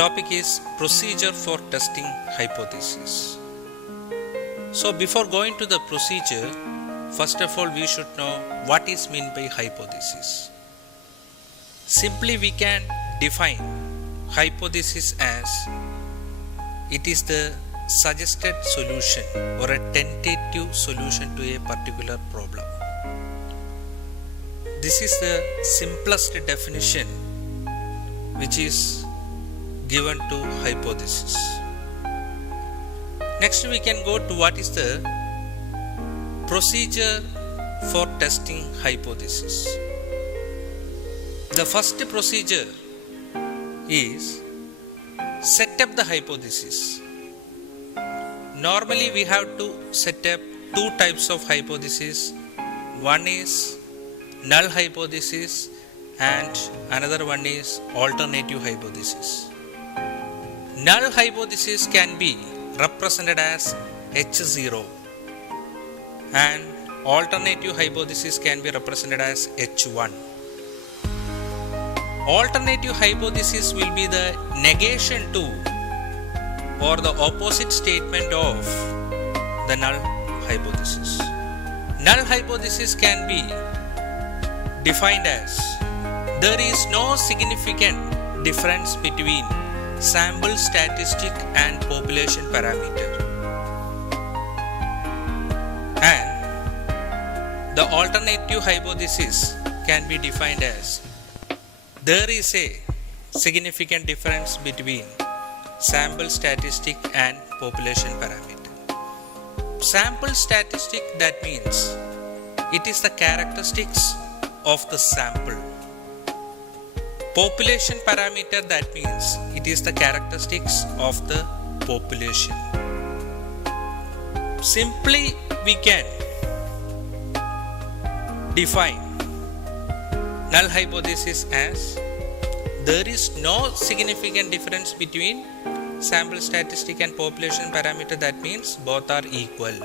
topic is procedure for testing hypothesis. So before going to the procedure, first of all we should know what is meant by hypothesis. Simply we can define hypothesis as it is the suggested solution or a tentative solution to a particular problem. This is the simplest definition which is given to hypothesis. Next we can go to what is the procedure for testing hypothesis. The first procedure is set up the hypothesis. Normally we have to set up two types of hypothesis. One is null hypothesis and another one is alternative hypothesis. Null hypothesis can be represented as H0 and alternative hypothesis can be represented as H1. Alternative hypothesis will be the negation to or the opposite statement of the null hypothesis. Null hypothesis can be defined as there is no significant difference between sample statistic and population parameter. And the alternative hypothesis can be defined as there is a significant difference between sample statistic and population parameter. Sample statistic, that means it is the characteristics of the sample. Population parameter, that means it is the characteristics of the population. Simply we can define null hypothesis as there is no significant difference between sample statistic and population parameter, that means both are equal.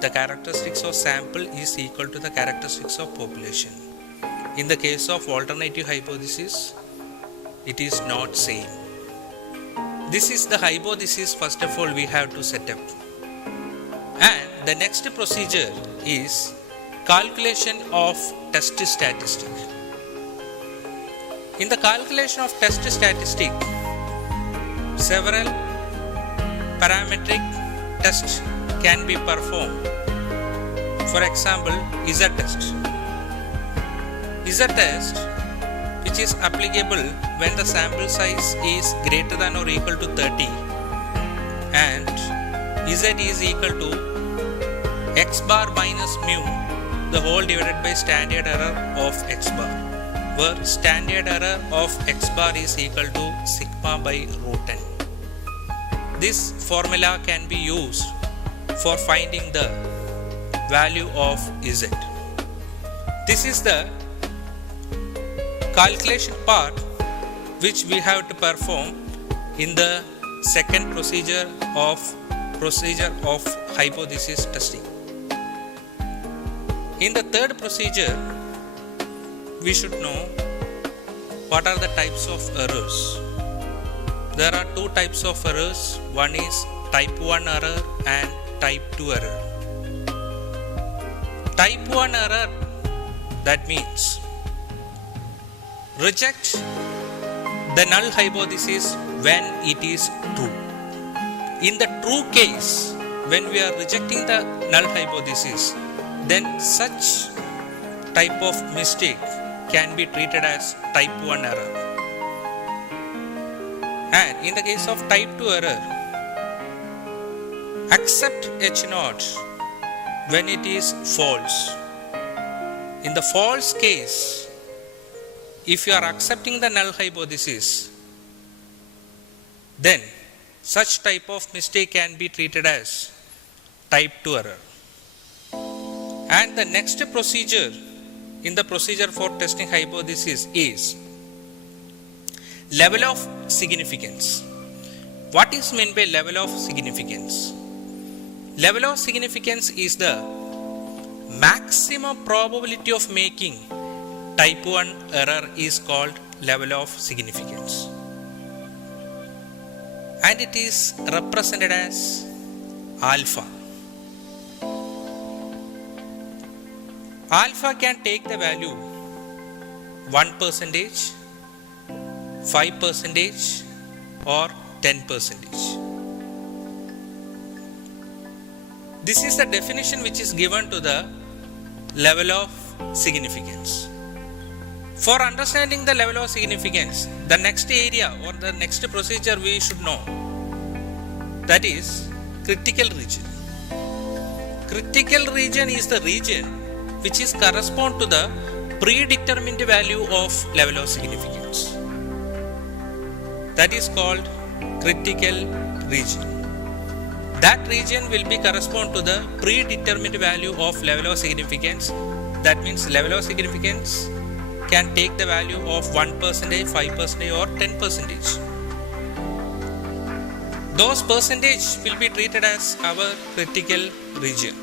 The characteristics of sample is equal to the characteristics of population. In the case of alternative hypothesis, it is not same. This is the hypothesis first of all we have to set up. And the next procedure is calculation of test statistic. In the calculation of test statistic, several parametric tests can be performed. For example, Z-test. Z-test, which is applicable when the sample size is greater than or equal to 30 and Z is equal to x bar minus mu the whole divided by standard error of x bar, where standard error of x bar is equal to sigma by root n. This formula can be used for finding the value of Z. This is the calculation part which we have to perform in the second procedure of hypothesis testing. In the third procedure, we should know what are the types of errors. There are two types of errors. One is type 1 error and type 2 error. Type 1 error, that means reject the null hypothesis when it is true. In the true case, when we are rejecting the null hypothesis, then such type of mistake can be treated as type 1 error. And in the case of type 2 error, accept H0 when it is false. In the false case, if you are accepting the null hypothesis, then such type of mistake can be treated as type 2 error. And the next procedure in the procedure for testing hypothesis is level of significance. What is meant by level of significance? Level of significance is the maximum probability of making type 1 error is called level of significance. and it is represented as alpha. Alpha can take the value 1%, 5% or 10%. This is the definition which is given to the level of significance. For understanding the level of significance, the next area or the next procedure we should know, that is critical region. Critical region is the region which is correspond to the predetermined value of level of significance. That is called critical region. That region will be correspond to the predetermined value of level of significance. That means level of significance can take the value of 1%, 5% or 10%. Those percentage will be treated as our critical region.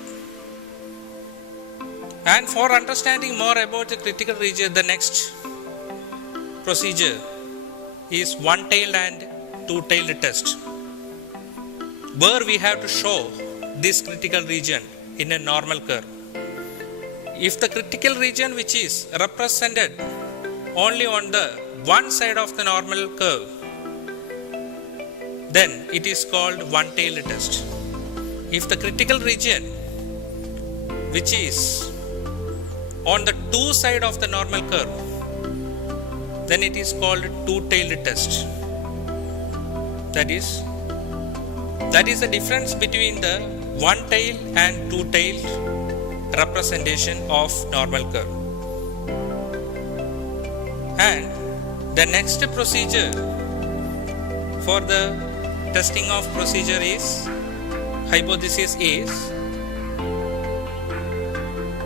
And for understanding more about the critical region, the next procedure is one-tailed and two-tailed test, where we have to show this critical region in a normal curve. If the critical region which is represented only on the one side of the normal curve, then it is called one-tailed test. If the critical region which is on the two side of the normal curve, then it is called two-tailed test. That is the difference between the one-tailed and two-tailed representation of normal curve. And the next procedure for the testing of procedure is hypothesis is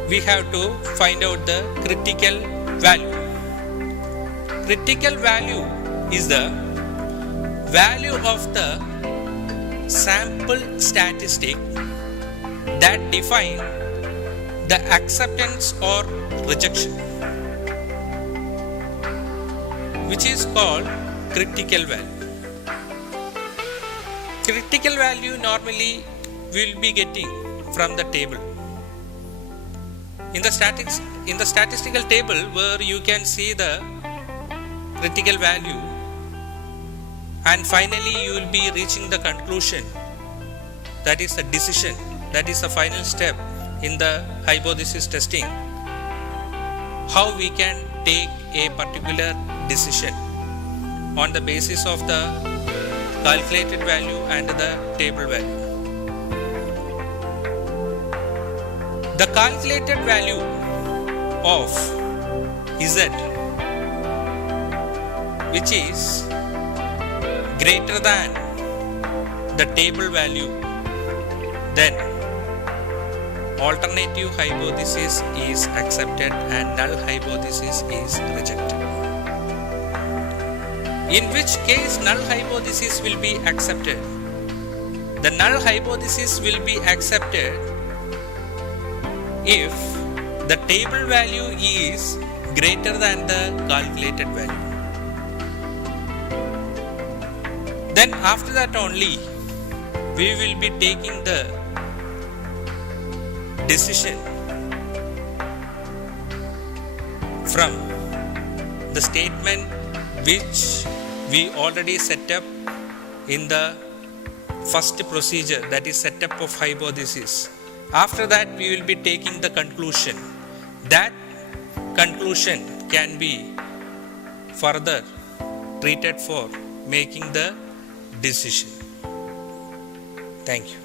we have to find out the critical value. Critical value is the value of the sample statistic that define the acceptance or rejection, which is called critical value. Critical value normally will be getting from the table. In the statistical table where you can see the critical value, and finally you will be reaching the conclusion, that is the decision, that is the final step in the hypothesis testing, how we can take a particular decision on the basis of the calculated value and the table value. The calculated value of Z, which is greater than the table value, then alternative hypothesis is accepted and null hypothesis is rejected. In which case null hypothesis will be accepted? The null hypothesis will be accepted if the table value is greater than the calculated value. Then after that only we will be taking the decision from the statement which we already set up in the first procedure, that is setup of hypothesis. After that we will be taking the conclusion. That conclusion can be further treated for making the decision. Thank you.